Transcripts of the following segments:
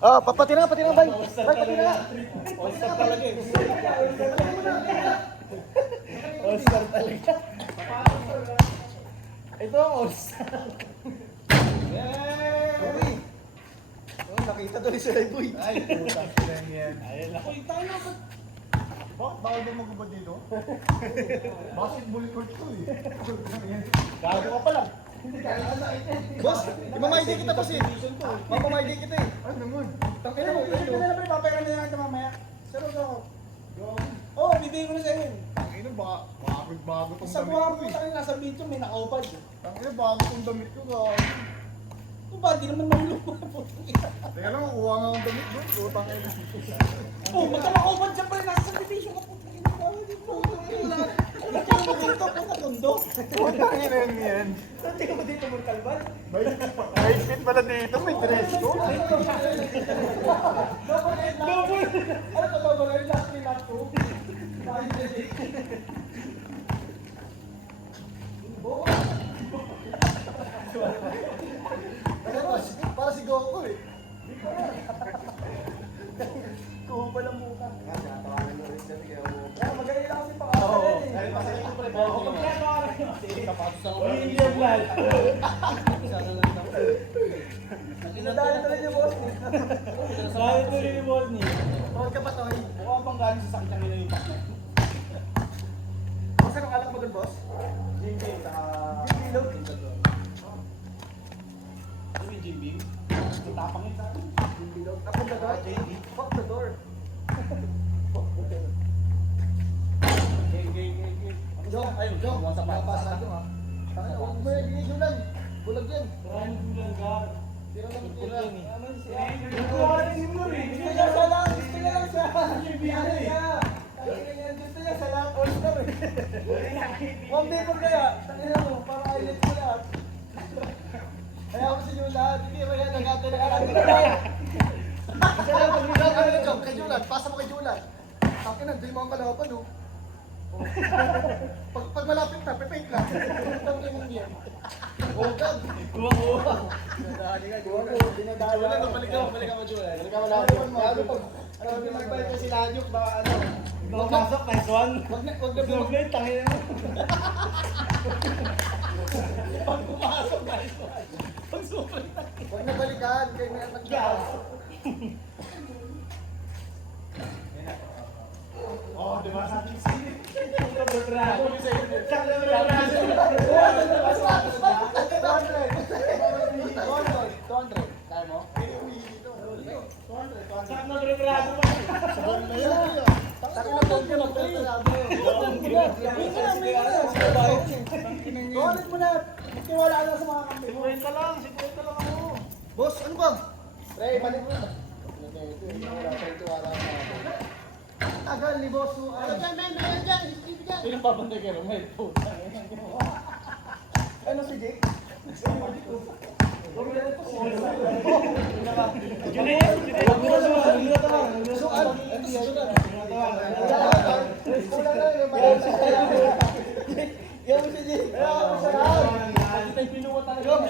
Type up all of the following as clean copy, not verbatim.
Pati na, bay. Bay, pati na. All-star talaga eh. All-star talaga. Ito ang all-star. Uy. Nakita tuloy si Boy. Ay, puta sila yan. Ayun lang. Uy, tayo na. Bawal ba magubad dito? Basketball court to eh. Gago ka pala. Boss, imamaID kita kasi. MamamaID kita eh. Ano naman? Tangina mo, Ito na lang pre, papayran na natin mamaya. Sarap ako. Oo, bibigay ko na sa inyo. Tangina, bago tong Sa damit buha ko ko eh. tayo nasa video, may nakaupad. Tangina, bago tong damit ko. Kung ba, di naman malulunod. Teka lang, kuha nga ang damit doon. Utang ina. Oh, magkakaupad siya pala, nasa division ka po. Ano ka mo dito? Punta tondo. Utang ina yan. Hindi ka mo dito, Mortalban? May fit pala dito, may dress ko. Double! Ano to, double? Yung last 3 last 2? Para si Goku eh. Kuha pa lang mukha. Tawanan mo rin siya. Kaya magaling lang kasi pakakalan eh. Dahil pasakit ko pala. Oo, kompleto ka rin. Kapatos ako. Hindi yung vlog. Pinadali talaga yung boss ni. Dali tuloy ni boss ni. Tawag ka pa to. Mukha pang galing sa sakit ng ina yung pakla. Boss, anong alak mo dun, boss? Jim Beam, saka... Jim Beam, no? Ano yung Jim Beam? Tapang yun sa akin. Open the door. Fuck the door. Game. Jong, Ayun, Jong, Jong, sa pasa pata. Jong ha. Tangina, huwag mo yung ginigilan. Bulag yan. Maraming bulan ka. Tira lang, tira. Naman siya. Gusto niya sa lang. Gusto niya lang siya. Ano siya? Gusto niya sa lahat all-star eh. One paper kaya. Tangina mo, para highlight mo lahat. Kaya ako sa inyo lahat. Hindi mo yan, nagkatay na kay Julan, pasa mo kay Julan. Takin na, hindi mo ang kalaban, oh. Pag malapit na, pe-fake lang. Tangin mo yan. Huwag. Kuha. Dinadali ka, Julan. Dinadala. Balik ka mo, Julan. Balik ka mo lahat. Lalo pag, ano, magbayad ka si Lanyok, baka ano. Pasok, nice one. Wag na bumalik. Snowblade, tangin mo. Pag pumasok, nice one. Pag super, Wag na balikan, kay may anak niya. oh, diba sa ating sini? Ito, Bertrado. Kaya mo? Saan na Bertrado pa? Sabon na yan. Takin na bongga na Tuwalit mo na. Magtiwala ka sa mga kampi mo. 50 lang ako. Boss, ano ba? Pre, balik mo na. Tagal ni boss. Ano dyan, men? Ano dyan? Pinapapantay ka rin. May puta. Ano si Jake? So, ano? Ito si Julan. Yan mo si Jake. Jong,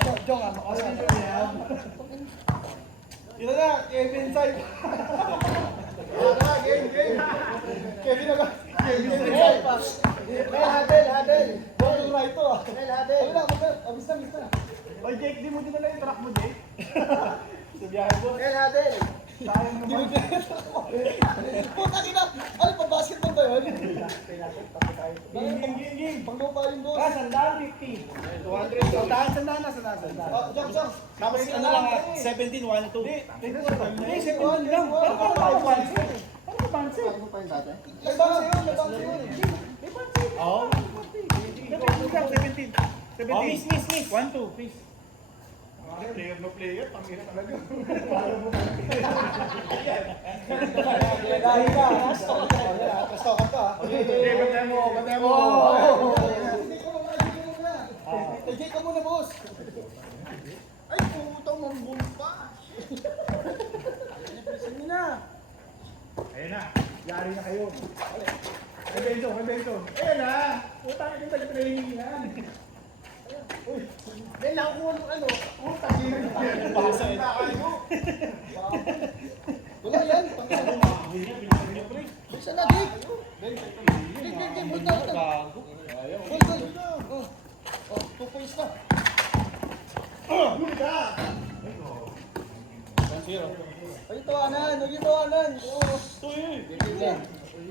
ito na, Kevin side. Game. Kevin na ba? Game pa. Hadel. Bottom right to ah. Hadel. Ano na, abis na. Oy Jake, di mo din na yung truck mo, Jake. Sa biyahe mo. Hadel. Sayang naman. Puta kita. Ano pa, basketball ba yun? Game. Panglupa yung boss. Sandaan 50. 200. Sandaan na. Jump. Tapos ano lang 17, 1, 2. Hindi, 17 lang. Ano ka pansin? Ano ka pansin? Ano pa yun dati? Nabangsa yun. Oo. 17. Oh, miss. 1, 2, please. Player no player, pangina talaga. Dahil ka. Gusto ka pa. Okay, batay mo. Jake ka muna, boss. Ay, putang mambun pa. Sige na. Ayun na. Yari na kayo. Kay Benson. Ayun na. Utang ito tag-training yan. Uy, may nakuha ng ano. Putang ina. Basa ito. Ano? Zero. Huwag yung tawanan, huwag yung tawanan. Oo.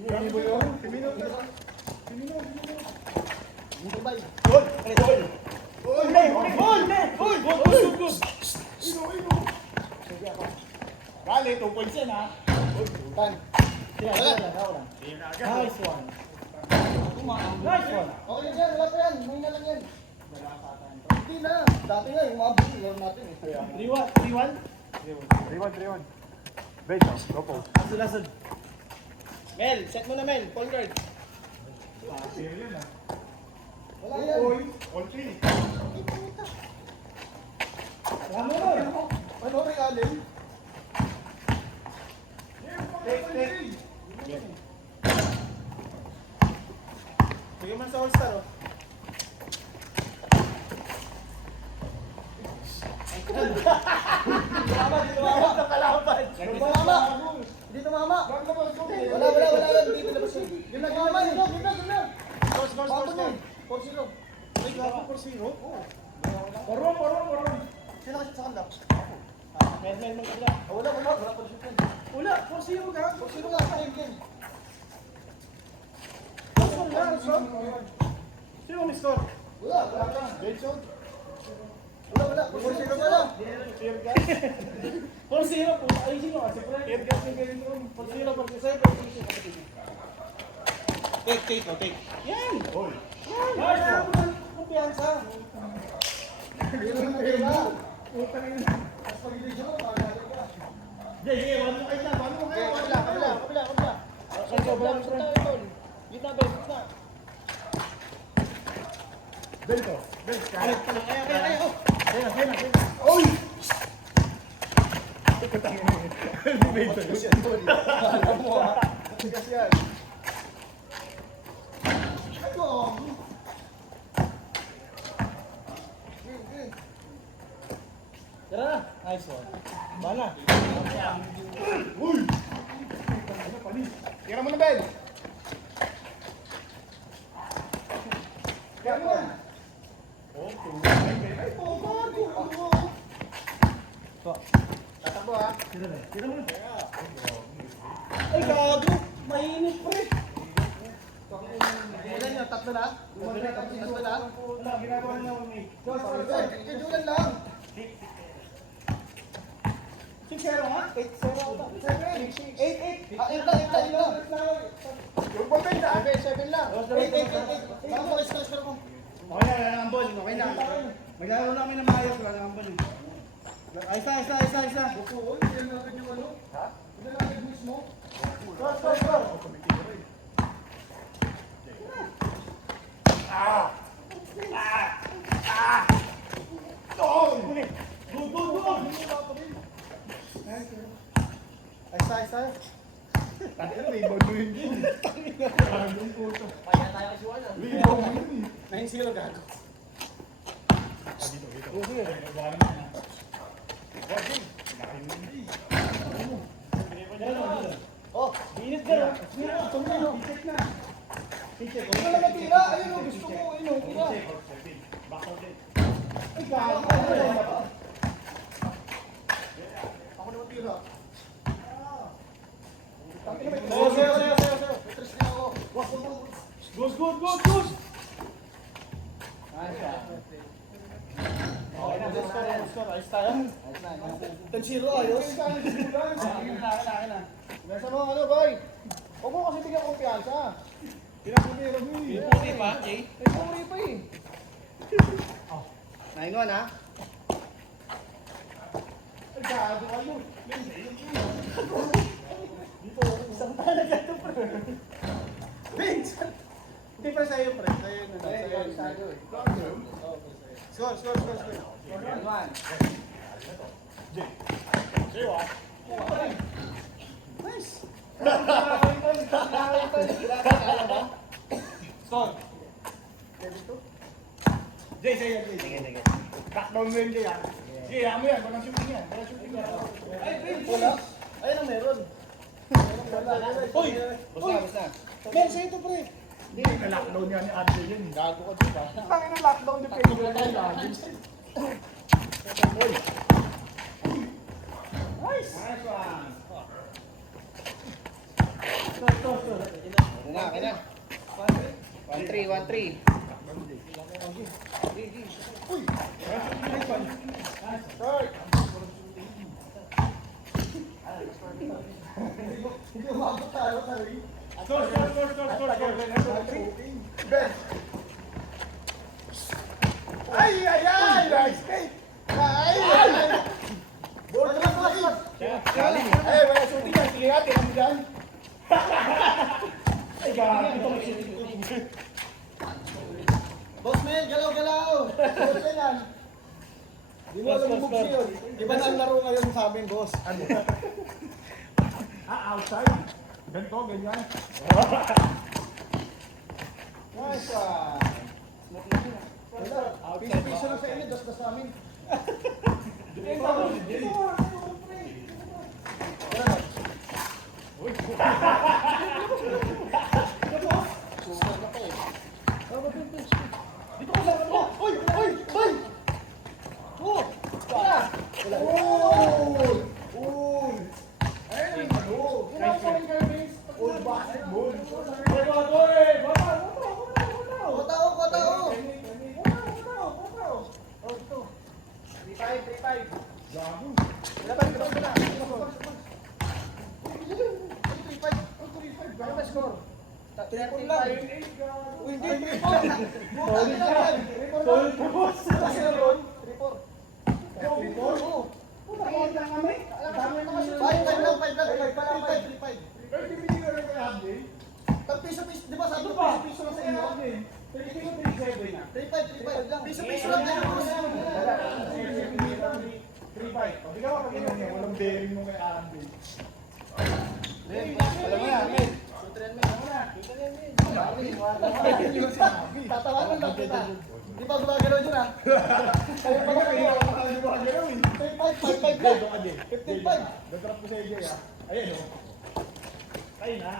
Grabe ba yun? Timino. Dito ba? Gol! Gol! Gol! Kali, 2 points yan ha. Tan. Wala. Nice one. Nice one. Okay yan, wala pa yan. May na lang yan. Hindi na. Dati nga, yung mga buti natin eh. 3-1. Beto, go po. Lasod. Mel, set mo na Mel. Point guard. Wala yan. All 3. Ano mo? Ano may alin? Take. Bigyan mo sa All-Star oh. Dito mama. Dito mama. Wala yan. Dito labas yun. Yun lang mama. Yun lang. Score. 4-0. Ay, gapo 4-0? Oo. Paro. Sino kasi sa kanda? Mel, wala. Wala pa shoot yan. Wala, 4-0 ka. 4-0 nga, game. Sino may score? Wala ka. Benson? Wala. 4-0 ka lang. Tear gas? 4-0 po. Ayusin mo kasi. Tear gas yung ganito. 4-0 pag kasi. Take. Yan. Oy. Kaya mo ng kumpiyansa. Utang yun. Tapos pag-ilisyo mo, makakagay ka. Sige, wala mo kayo na. Wala mo kayo. Kabila. Yun na, Bel. Bento. Kaya. Kaya. Oy! Ikutangin mo. Bento. Alam mo ha. Kasi yan. Tara na. Nice one. Bana. Uy! Ano panis? Tira mo na, Ben. Kaya mo. Ay, bago. Tatakbo ha. Tira mo. Ay, gago. Mainit pre. Ilan yun? Tatlo na? Tatlo na? Wala, ginagawa na ako ni. Kajulan lang. 6-0 ha? 8-0 lang. Yung ball Ben ha? 7 lang. 8. Saan mo score mo? Okay na, ang ball. Okay na. Maglaro na kami ng maayos. Wala na ang ball. Isa. Oo, hindi na agad yung ano. Ha? Hindi na agad mismo. Score. Isa. Tangin na, rebound mo yun din. Parang puto. Rebound mo yun eh. 9-0 gago. Oh, binit ka rin. Tumino. Hindi ka lang natira. Ayun o, gusto ko. Ayun o, tira. Ay, gago. Ako naman tira. Sayo. May tres din ako. Good. Okay na, score. Ayos tayo. 10-0, ayos. Nasa mga ano, boy? Huwag mo kasi bigyan kumpiyansa. Pinapumira mo eh. Puri pa, Jay? May puri pa eh. 9-1 ha? Ay, gago kayo. Dito, isang talaga ito, pre. Vince! Hindi pa sa'yo, pre. Sa'yo na lang. Sa'yo eh. Score. 1-1. Sa'yo ah. Nice! Score. Jay, sa'yo. Backdown mo yun, Jay ah. Jay, mo yan. Walang shooting yan. Ay, Wala. Ayun ang meron. Uy! Basta. Men, sa'yo ito, pre. Hindi, na-lockdown yan ni Andre yun. Gago ka diba? Tangin na lockdown yung pwede ko tayo lagi. Uy! Nice! 1-3. Uy! Start! Hindi umabot tayo, sorry. Score! Ben! Ay! Ay! Ay! Nice take! Ay! Ay! Ball to the Ay, wala shooting yan. Sige natin, ano dyan? Ay, gagi. Ito may shooting. Boss Mel, galaw-galaw! Boss Mel yan. Di mo alam yung moves yun. Iba na ang laro ngayon sa amin, boss. Ano? Outside? Ganito, ganyan. Nice one. Piso-piso lang sa inyo, das-das namin. Dito ko sa Uy! Uy! Uy! Oh! Wala! Uy! Uy! Ayun! Wala pa rin kayo, Vince. Uy, basketball! Kotao, kotao! Gago! Triple lang. Uy, hindi, triple. Buta na yan. Triple lang. Kasi naman, triple. Triple? Oo. Five lang, five. Pero di binigyan rin kay Abdi. Piso-piso, di ba sabi ko piso-piso lang sa inyo? 3-5 lang. Piso-piso lang kayo, boss. 3-5. Pag ikaw kapag ino niya, walang bearing mo kay Abdi. Alam mo yan, Mel. Tatawanan lang kita. Di ba gumagalaw dyan, ha? Kayo pa Kaya lang kaya ka tayo gumagalaw eh. 5 lang. 15-5. Nagtrap ko sa iyo ah. Ayan o. Ay na.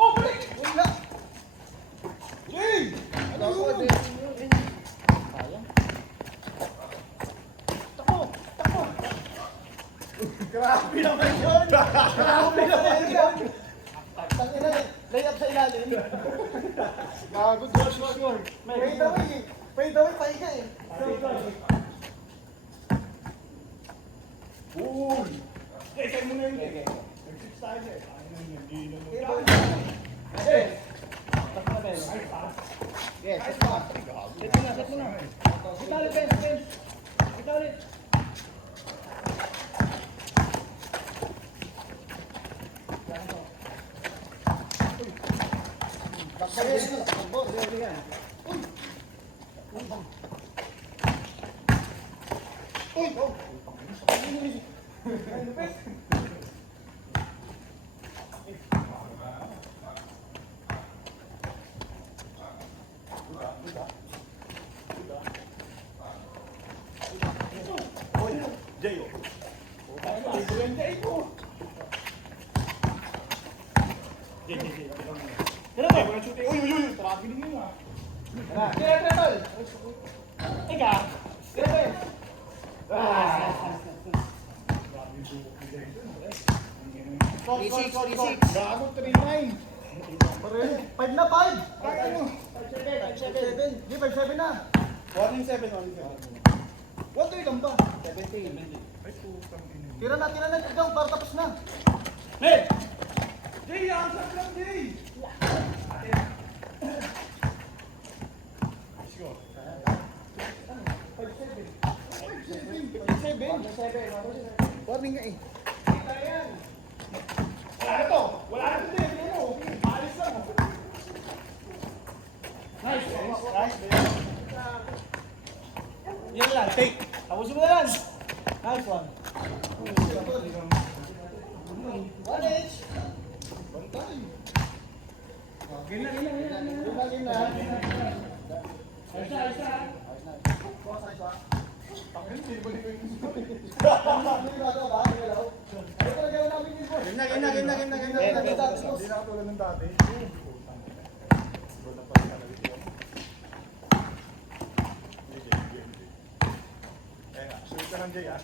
Oh, balik! Wala. Jay! Ano yun? Takbo! Grabe naman yun! Grabe naman yun! Tangina, layup sa ilalim. Gago, sure. Fade away, pahiga eh. Uy! Okay, saan mo na yun? Nag-six tayo eh. Ano na yun? Hindi na yun. Yes, Ay, pa! Gago. Kita ulit, Ben. Kita ulit. Jay, oh. Jay, walang shooting. Uy! Tarabi din yun ah. Kaya, Treble. Ika. Treble. Gago, 3-9. 5 na, 5. Ano? 5-7. Di, 5-7 na. 1-7. 1-3 lang ba? Ay, putang ina. Tira na. Ikaw, para tapos na. Hey! Jay, answer lang, Jay! Sure. 5-7. Warning nga eh. Wala na to! Wala na to, Jay! Ano? Alis lang. Nice. Yan lang, take. Tapusin mo na yan. Nice one. 1H. Bantay. Gina. Ang hindi ba nito yung Hindi na katulad ng dati. Iba na pala talaga yun. Jay. Kaya nga, shoot ka ng Jay ah.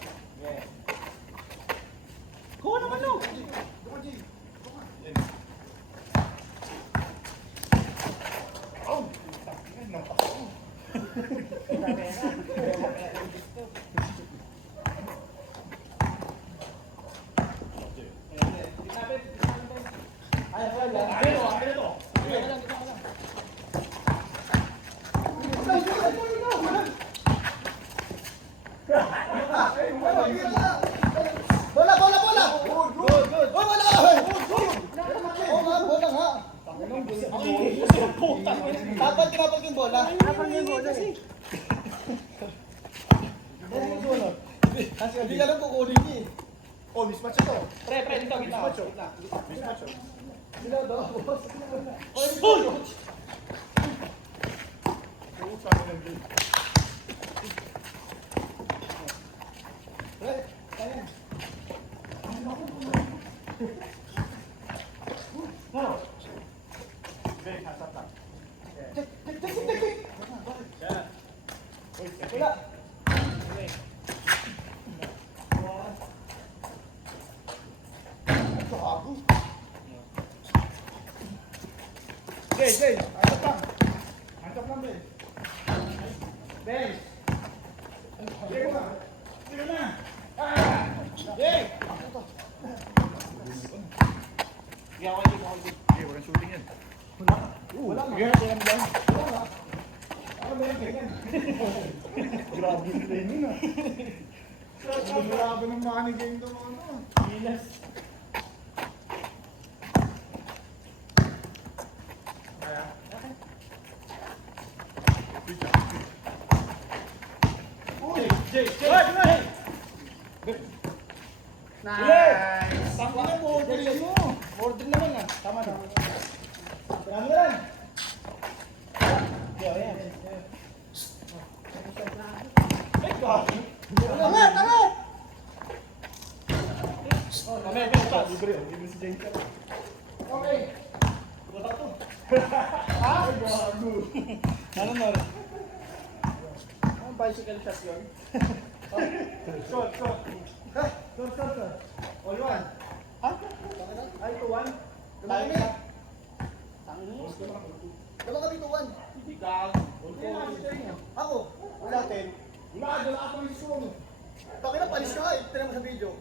Kuha naman no. Doon ka, Jay. Doon ka. Yan. Ay, wala. Bola, bola, bola! Good, good, good! Oh, bola! Oh, nga, bola nga! Dapat kinapag yung bola. Dapat yung bola eh. Kasi hindi alam kung kunin niya eh. Oh, mismatch ito. Pre, dito, kita. Mismatch oh. Mismatch oh. Sila daw, boss. Saan mo nag-game? Pre, kaya. Ben, hasap lang. Check. Wala. Gago. Jay, hasap lang. Hasap lang, Ben. Ben. Jay na. Jay na. Jay! Jay, walang shooting yan. Wala nga. Sige, kaya mo dyan. Ano ba yan, ganyan? Grabe yung training ah. Grabe ng money game to mga ano. Gilas. Kaya? Uy! Jay! Nice! Tama na po, orderin mo. Order naman ah. Tama na. Tama yan. Yan. Tama, tama. Mamaya, basta. Libre oh, libre si James. Okay. Wala to. Ah! Gago! Ano na? Ang bicycle shot yun? Shot! Shot. All one! Ha? Ay, to one! Dami. Wala kami tuwan. Hindi gago. Ako. Wala 10. Wala, dala ako ng sumo. Bakit na palis ka? Tignan mo sa video.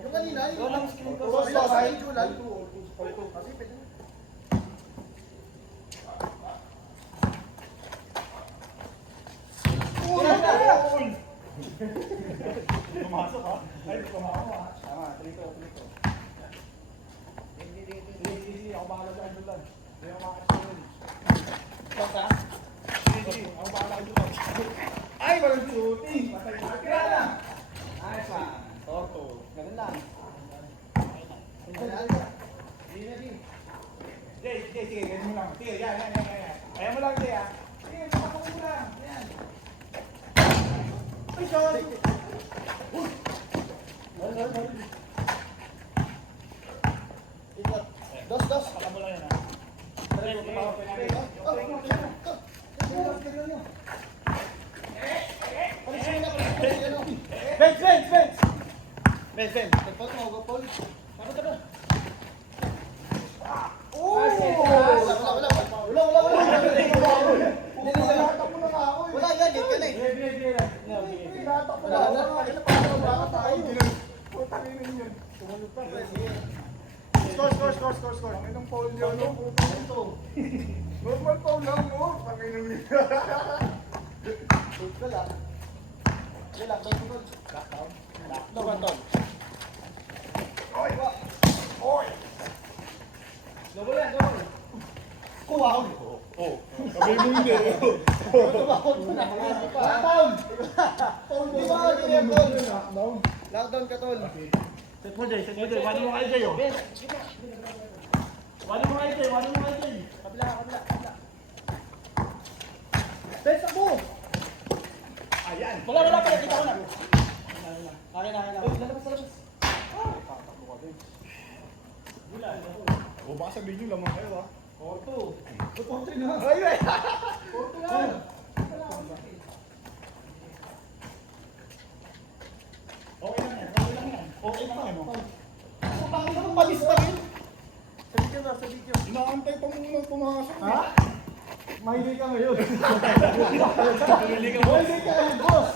Yung kanina, yung lang screen ko. All Sabi lang sa two, video lang. all two. Kasi pwede na. Pumasok ha? Ay, pumasok ha? Tama, trito. Hindi, ako bahala sa Andulan. Hindi ako makakasunod. Basta. Hindi, ako bahala sa Andulan. Ay, walang shooting! Patay na. Kaya na! Ayos pa. Torto. Ganun lang. Jay, sige, ganyan mo lang. Sige, yan. Kaya mo lang, Jay ha? Sige, pasok mo lang. Yan. Ay, shot! Dos. Paka mo lang yan ha. Ben. Nagpot mo, go Paul. Tinatak mo na nga ako eh. Wala yan, late ka na eh. Tinatak mo na ako. Kaya parang baka tayo. Putang ina yun. Tumunod pa, pre. Sige. Score. Anong foul yun? Normal foul lang mo. Panginoon yun. Good ka lang. Relax, don't. Look, Oy! Double yan, double. Kuha ko. Oh, sabi mo hindi. Tumawag mo na. Lockdown! Di ba ako din tol? Lockdown. Lockdown ka tol. Set mo, Jay. Wano mo kayo, Jay, oh. Wano mo kayo, Jay. Kabila. Best ako! Ayan. Wala pala. Kita ko na. Akin. Lalabas. O baka sabihin nyo lamang kayo ah. Porto na. Ay! Porto na. Okay lang yan. Okay pa ano? Putang ina mo, palis pa rin. Sa video. Inaantay pa muna pumasok. Ha? Mahilig ka ngayon. Mahilig ka ngayon, boss.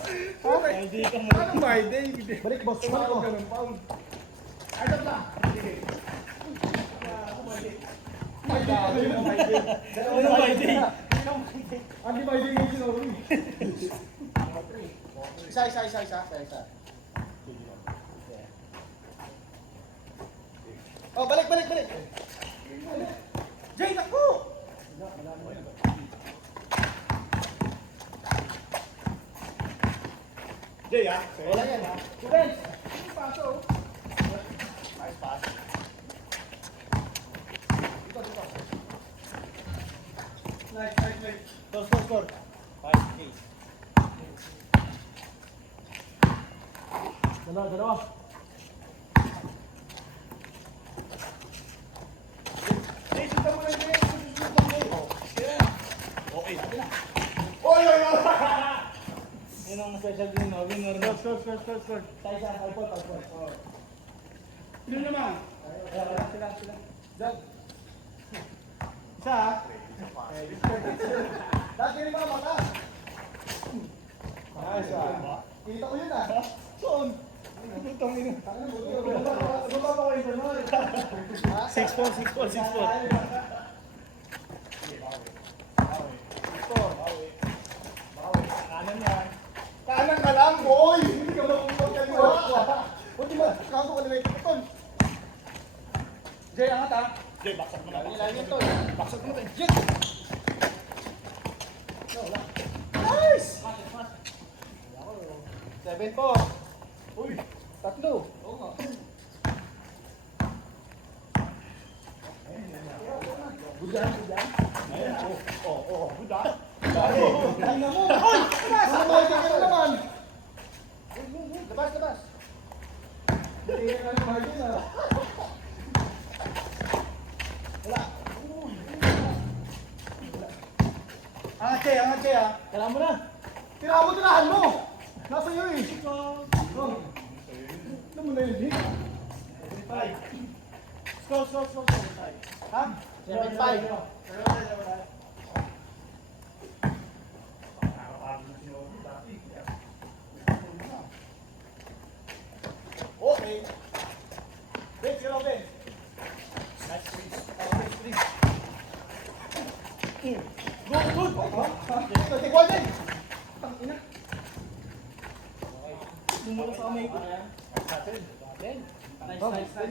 Hindi ka mo. Anong my day? Balik, boss. Balik ko. Ano ba? Sige. Mahilig ka ngayon. Ano ba hindi? Hindi mahilig ngayon si Norway. Isa. Oh, balik. Jay, naku! Jay ah. Wala yan ha. Defense. Paso. Nice pass. Dito. Nice. Score. 5K. Dalawa. Jay, suta mo lang Jay. Suta mo lang. Okay, sabi na. Oy! Yun ang special din, no? Winner na. Score. Tayo sa alpot. Sino naman? Sila. Diyan. Isa ha. Dati rin mga mata. Nice ah. Kita ko yun ah. Saan? Putang ina. Baba ko yung gano'n. 6-4. Kanan yan. Kanan ka lang, boy! Hindi ka makukuha kaliwa. Buti ba? Kako ka liwet. Tol. Jay, angat ah. Jay, baksak mo na. Lagi to. Baksak mo na. Jay. Nice! 7 po. Uy! 3. Oo nga. Budan. Ayan, good ah. Tingnan mo. Oy! Sumay ka na naman. Labas! Tingnan ka ng margin ah. Wala. Angat Jay ah. Kailangan mo na. Tira mo, tirahan mo. Nasa iyo eh. Ano mo na yun, Jay? Score. Ha? 7-5. Okay. Bench, yellow bench. Good! Take one, Jay! Sumula sa kamay ko.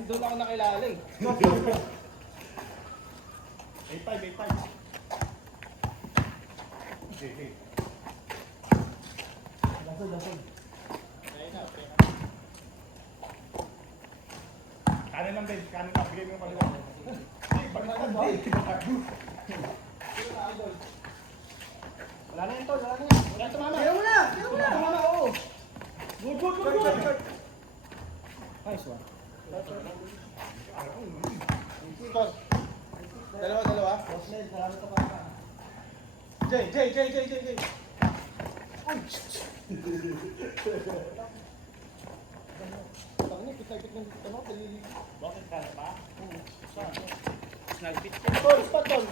Doon ako nakilala eh. 8-5. Dasol. Kanan lang, Ben. Kanan lang. Bigay mo yung kaliwa. Wala na yun, Tol. Wala na yun. Wala tumama. Tira mo na. Tumama, oo. Good. Nice one. Tos. Dalawa. Boss Ned, salamat ka pa. Jay. Tangin, pitay-pit ng ano, dalili. Bakit ka na pa? Snagpit. Tol, stop, Tol.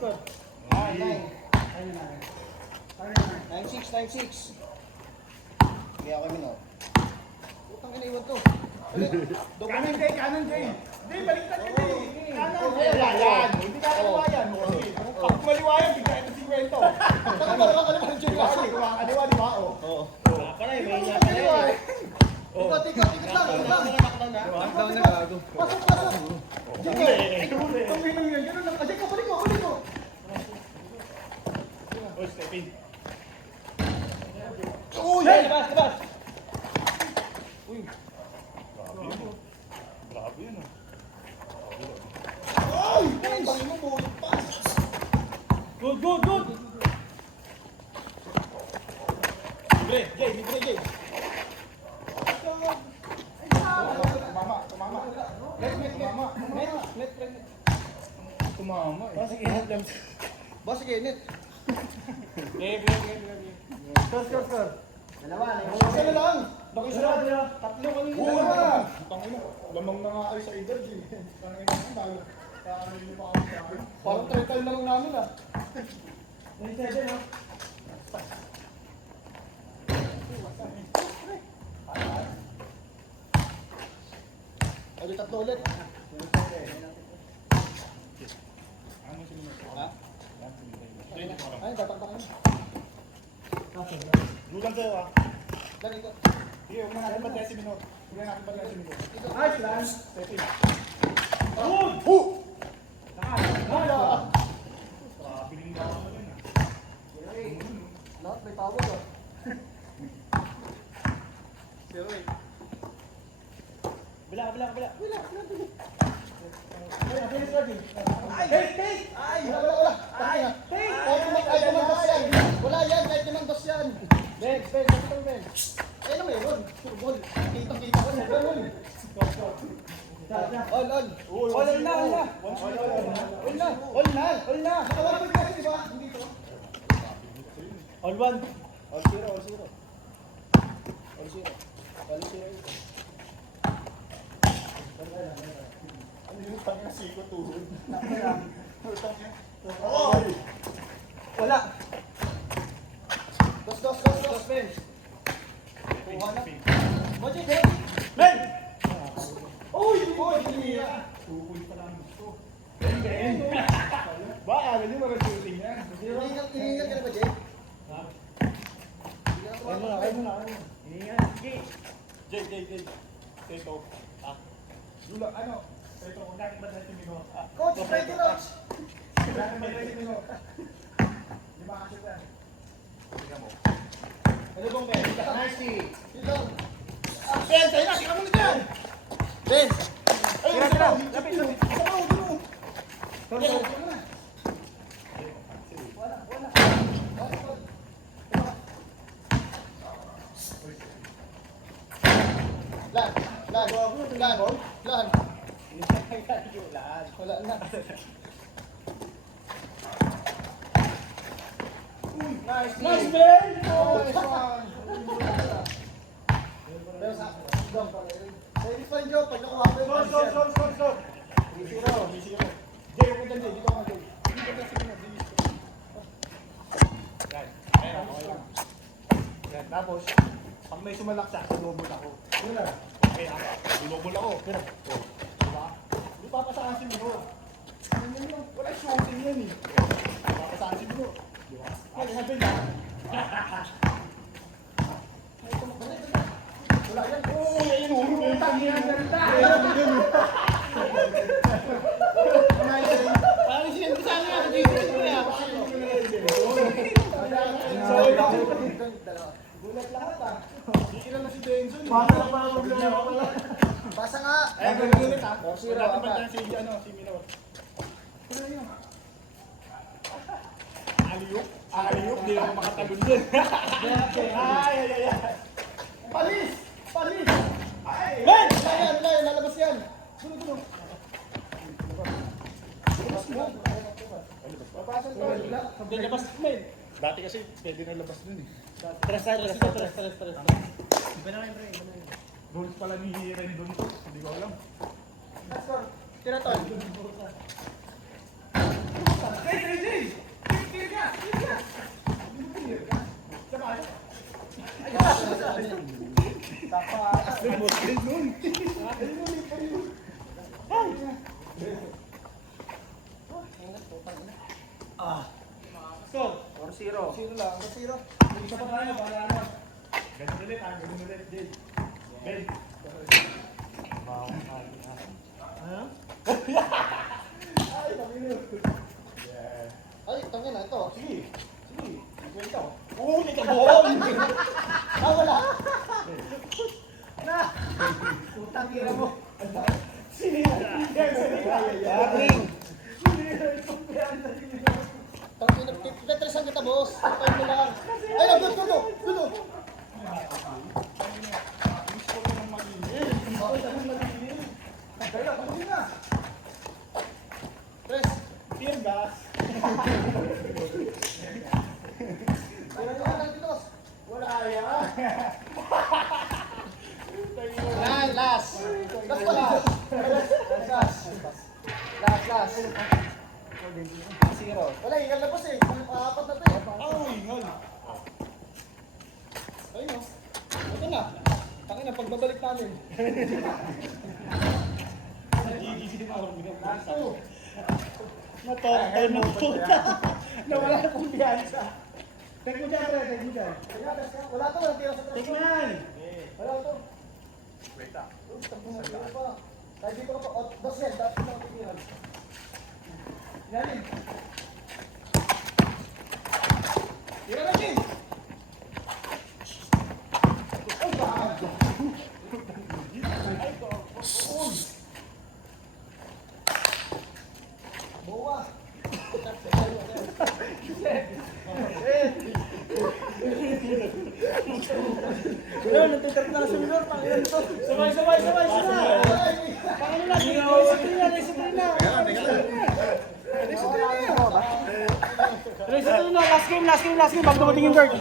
Score. 9-6. Kaya ako minor. Utang iniwan to. Kanan, Jay! Jay, baliktad ka, Jay! Kanan! Yan! Hindi ka kaliwa yan. Pag maliwa yan, bigla ito si Kwento. Nakakalimutan Jay. Kaliwa, di ba? Oo. Tikat lang. Pasok. Ang pinang yan. Ganun lang. Jay, balik mo. Oy, step in. Uy! Jay, labas. Grabe yun. Tangin mo, bulog pa. Good, good, good! Libre, Jay, libre, Jay. Tumama, tumama. Net. Tumama eh. Boss, init lang. Boss, sige, net. Libre. Score. Dalawa. Isa na lang. Nakisarap. Tatlo kanina. Oo na. Tangin na. Lamang na nga kayo sa energy. Tangin na nga tayo. Tangin nyo pa kami sa akin. Parang try-try na lang namin ah. 97, no? Ay, tatlo ulit. Ano sinunod? Ha? Ay, tataktakin. Lulang sa'yo ah. Lang ito. Sige, huwag na natin pa 10 minuto. Huwag na natin pa 10 minuto. Nice lang. Setting. Woo! Biling daw ako dun ah. Lahat may tawag, ah. Bila. Ay! Wala. Tangin na. Kahit naman dos yan. Wala yan, kahit naman dos yan. Ben. Ay, ano meron? Turbol. Kita ko na. Meron. All na. Nakawapag kasi, di ba? Hindi to. All one. All zero. Ano yung tangin na siko tuhod? Oy! Wala. Dos, Ben. Moji, Ben. Men! Uy! Hindi. Tukoy pa lang gusto. Ba, alam niyo mga shooting yan. Hihingal ka na ba, Jay? Kayo muna. Jay. Teto. Ah. Lula, ano? Teto, huwag natin ba 30 minuto? Ah. Coach, Freddy Roach! Huwag natin ba 30 minuto? Di ba kasi yan? Tingnan mo. Ano bang Ben? Nice. Dito. Ben, sa'yo na! Tingnan mo na dyan! Ben! Ay, Tira. Lapit. Lan. Wala na. Nice, Ben. Pero sa Ladies and Joe, pag nakuha ko yung Score. 3-0. Jay, huwag ka dyan, Jay. Dito ka, Jay. Dito ka, sige na, bilis ko. Yan. Ayan, okay lang. Yan, tapos, pag may sumalaksa, lumubol ako. Yun na. Okay, lumubol ako. Pero, diba? Hindi papasaan si Mino. Wala shooting yan eh. Papasaan si Mino. Diba? Kaya sabi niya, Wala yan. oo, yan, utang yan. Parang siya, kasama nga sa dito ko yan. Gulat lahat ah. Hindi kilala si Denson. Pasa nga. Ayan, ganun ulit ha. Oh, zero, Wala naman apat. dyan si Mino. Aliyok, di ako makatalon dun. Ay. Palis! Ben! Wala yan, lalabas yan. Gulo. Papasan ko. Hindi labas, men. Dati kasi, pwede na labas dun eh. Tres. Rules pala ni Rendon to. Hindi ko alam. Tira to. Score. 4-0. Zero lang. Zero. Isa pa tayo, para ano. Ganun ulit ha, ganun ulit. Jay. Ben. Ay, tangin na ito. Sige. Ikaw. Oo, may kabon. Ah, wala. Utang kira mo. Yan, sige. Dating. yung gas. Wala yan. Last. Zero. Wala, hingal na boss eh. Apat na to eh. Ang hingal. Ayun o. Ito na. Tangin na, pagbabalik namin. Natotol na puta. Nawala na kumpiyansa. Tek mo dyan, pre. Tek mo dyan. Wala to, walang tira sa trash. Tingnan. Wala to. Kahit dito ka pa, dos yan, tapos na titiran. Ilalim. Tira natin. Bawa. Ayun, natitrap na sa minor. Panginoon to. Sabay. Panginoon na. Disciplina. Disciplina. Last game. Bago dumating yung guard.